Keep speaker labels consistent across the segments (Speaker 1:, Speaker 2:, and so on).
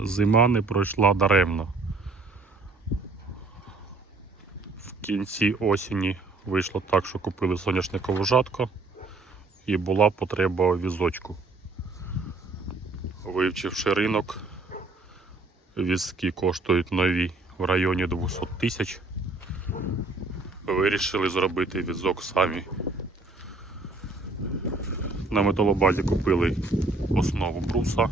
Speaker 1: зима не пройшла даремно. В кінці осені вийшло так, що купили соняшникову жатку і була потреба візочку. Вивчивши ринок, візки коштують нові в районі 200 тисяч. Вирішили зробити візок самі. На металобазі купили основу бруса.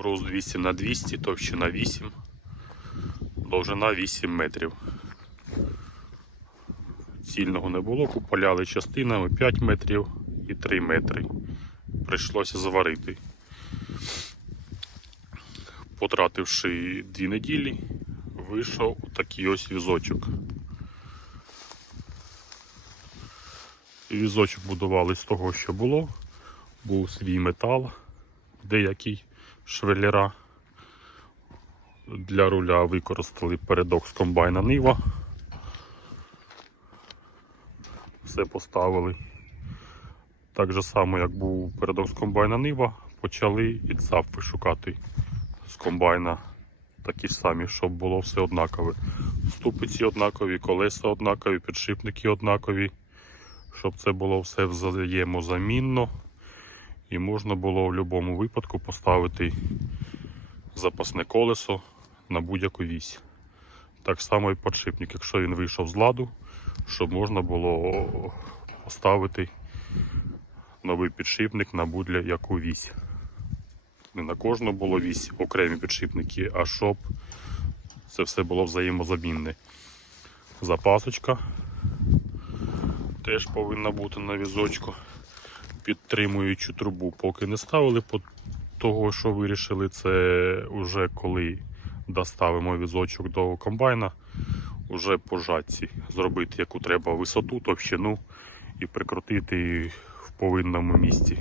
Speaker 1: Брус 200 на 200, товщина 8, довжина 8 метрів. Цільного не було, купаляли частинами 5 метрів і 3 метри. Прийшлося зварити. Потративши 2 неділі, вийшов такий ось візочок. Візочок будували з того, що було. Був свій метал, деякий швеллера. Для руля використали передок з комбайна Нива. Все поставили. Так же само, як був передок з комбайна Нива, почали і цапфи шукати з комбайна. Такі ж самі, щоб було все однакове. Ступиці однакові, колеса однакові, підшипники однакові, щоб це було все взаємозамінно. І можна було в будь-якому випадку поставити запасне колесо на будь-яку вісь. Так само і підшипник, якщо він вийшов з ладу, щоб можна було поставити новий підшипник на будь-яку вісь. Не на кожну було вісь окремі підшипники, а щоб це все було взаємозамінне. Запасочка теж повинна бути на візочку підтримуючу трубу поки не ставили, по того, що вирішили, це вже коли доставимо візочок до комбайна, вже по жатці зробити яку треба висоту, товщину і прикрутити в повинному місці.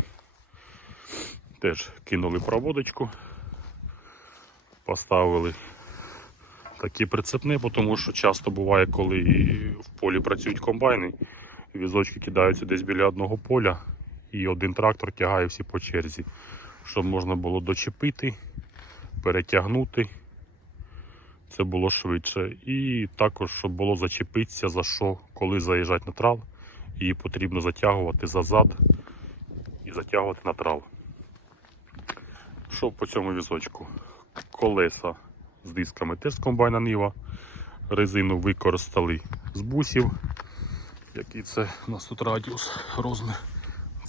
Speaker 1: Теж кинули проводочку, поставили такі прицепни, тому що часто буває, коли в полі працюють комбайни, візочки кидаються десь біля одного поля і один трактор тягає всі по черзі, щоб можна було дочепити, перетягнути. Це було швидше. І також, щоб було зачепитися за що, коли заїжджати на трал, її потрібно затягувати зазад і затягувати на трал. Що по цьому візочку? Колеса з дисками теж з комбайна Нива. Резину використали з бусів. Який це у нас тут радіус розмір?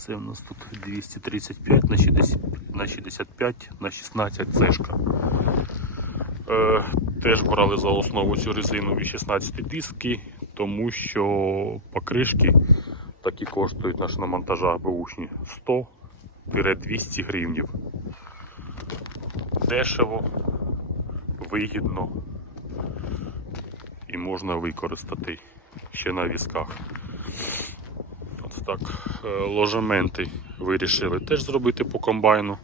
Speaker 1: Це у нас тут 235 на 60 на 65 на 16 цешка. Е, теж брали за основу цю резину і 16 диски, тому що покришки такі коштують на шиномонтажах бушні 100-200 гривнів. Дешево, вигідно і можна використати ще на візках. Так, е, ложементи вирішили теж зробити по комбайну,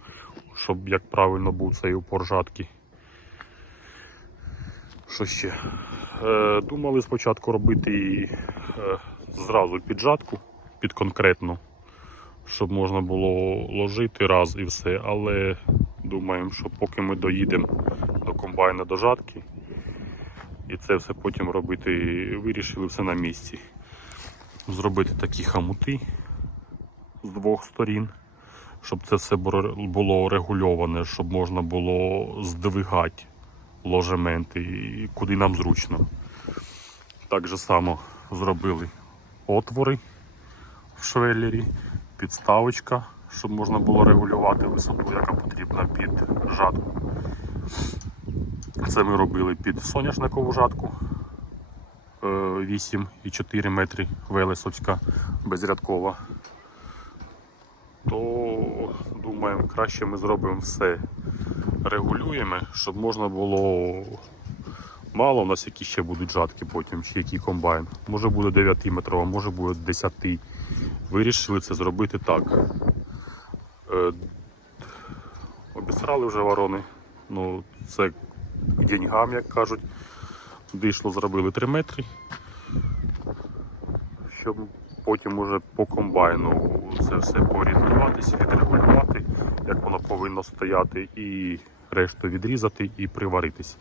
Speaker 1: щоб як правильно був цей упор жатки. Що ще? Е, Думали спочатку робити е, зразу під жатку, під конкретну, щоб можна було ложити раз і все, але думаємо, що поки ми доїдемо до комбайна до жатки, і це все потім робити, вирішили все на місці зробити такі хамути з двох сторін, щоб це все було регульоване, щоб можна було здвигати ложементи, куди нам зручно. Так же само зробили отвори в швеллері, підставочка, щоб можна було регулювати висоту, яка потрібна під жатку. Це ми робили під соняшникову жатку. Е, 8,4 метри Велесовська безрядкова, то думаємо, краще ми зробимо все. Регулюємо, щоб можна було. Мало у нас які ще будуть жатки потім, чи який комбайн. Може буде 9 метрова, може буде 10. Вирішили це зробити так. Е, обісрали вже ворони. Ну, це деньгам, як кажуть. Дійшло, зробили 3 метри щоб потім уже по комбайну це все поорієнтуватися, відрегулювати, як воно повинно стояти, і решту відрізати і приваритись.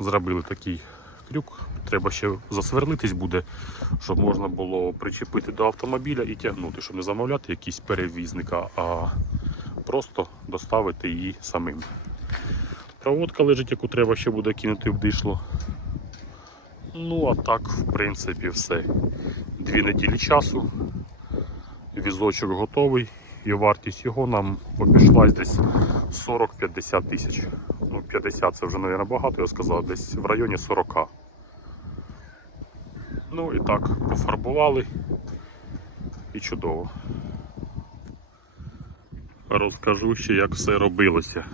Speaker 1: Зробили такий крюк. Треба ще засверлитись буде, щоб можна було причепити до автомобіля і тягнути, щоб не замовляти якийсь перевізника, а просто доставити її самим. Проводка лежить, яку треба ще буде кинути в дишло. Ну, а так, в принципі, все. Дві неділі часу. Візочок готовий, і вартість його нам обійшлась десь 40-50 тисяч. Ну, 50 це вже, мабуть, багато, я сказав, десь в районі 40. Ну і так, пофарбували і чудово. Розкажу ще, як все робилося.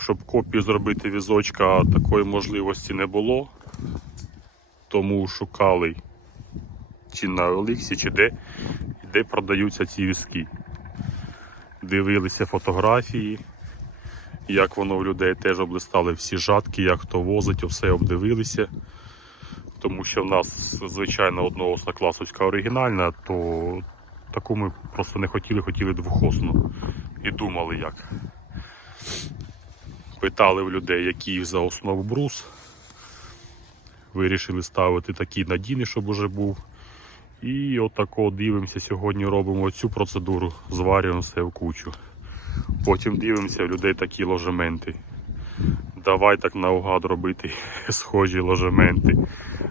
Speaker 1: Щоб копію зробити візочка, такої можливості не було. Тому шукали чи на Оліксі, чи де, де продаються ці візки. Дивилися фотографії, як воно в людей теж облистали всі жатки, як хто возить, все обдивилися. Тому що в нас, звичайно, одноосна класовська оригінальна, то таку ми просто не хотіли, хотіли двохосну. І думали як. Питали в людей, який за основу брус. Вирішили ставити такий надійний, щоб уже був. І отако дивимося, сьогодні робимо цю процедуру, зварюємо все в кучу. Потім дивимося, в людей такі ложементи. Давай так наугад робити схожі ложементи.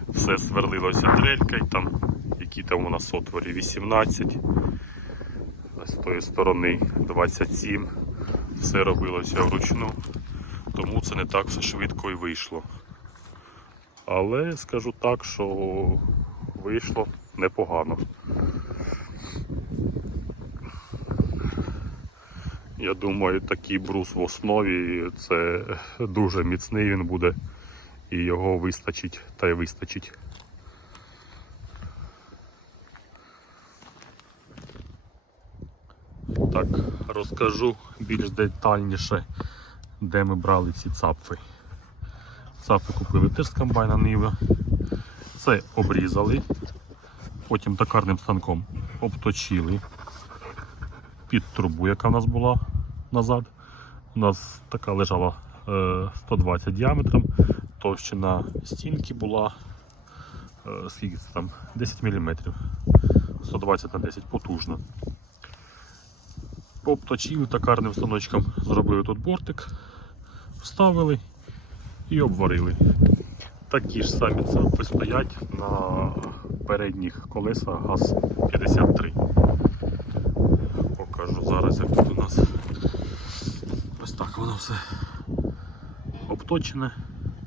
Speaker 1: Все сверлилося дрелькою, там, які там у нас отворі 18, з тої сторони 27. Все робилося вручну, тому це не так все швидко і вийшло. Але скажу так, що вийшло непогано. Я думаю, такий брус в основі це дуже міцний він буде і його вистачить та й вистачить. Так, розкажу більш детальніше, де ми брали ці цапфи. Цапи купили теж з комбайна Нива. Це обрізали, потім токарним станком обточили під трубу, яка в нас була назад. У нас така лежала е, 120 діаметром, товщина стінки була е, скільки це там 10 мм. 120 на 10 потужно. Пообточили токарним станочком, зробили тут бортик, вставили і обварили. Такі ж самі цапи стоять на передніх колесах ГАЗ-53. Покажу зараз, як тут у нас. Ось так воно все обточене,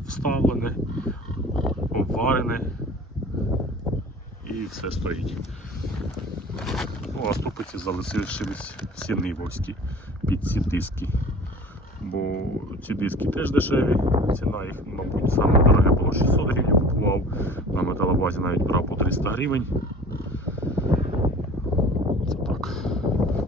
Speaker 1: вставлене, обварене і все стоїть. Ну, а ступиці залишились всі нивовські під ці диски. Бо ці диски теж дешеві, ціна їх, мабуть, саме дороге було 600 гривень купував. На металобазі навіть брав по 300 гривень.